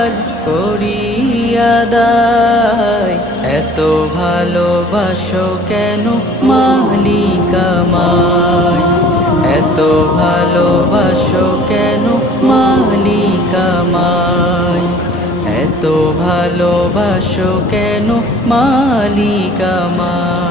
তোমার করিয়া দায়। এত ভালোবাসো কেন মালিক আমায়, এত ভালোবাসো কেন মালিক আমায়, এত ভালোবাসো কেন মালিক আমায়।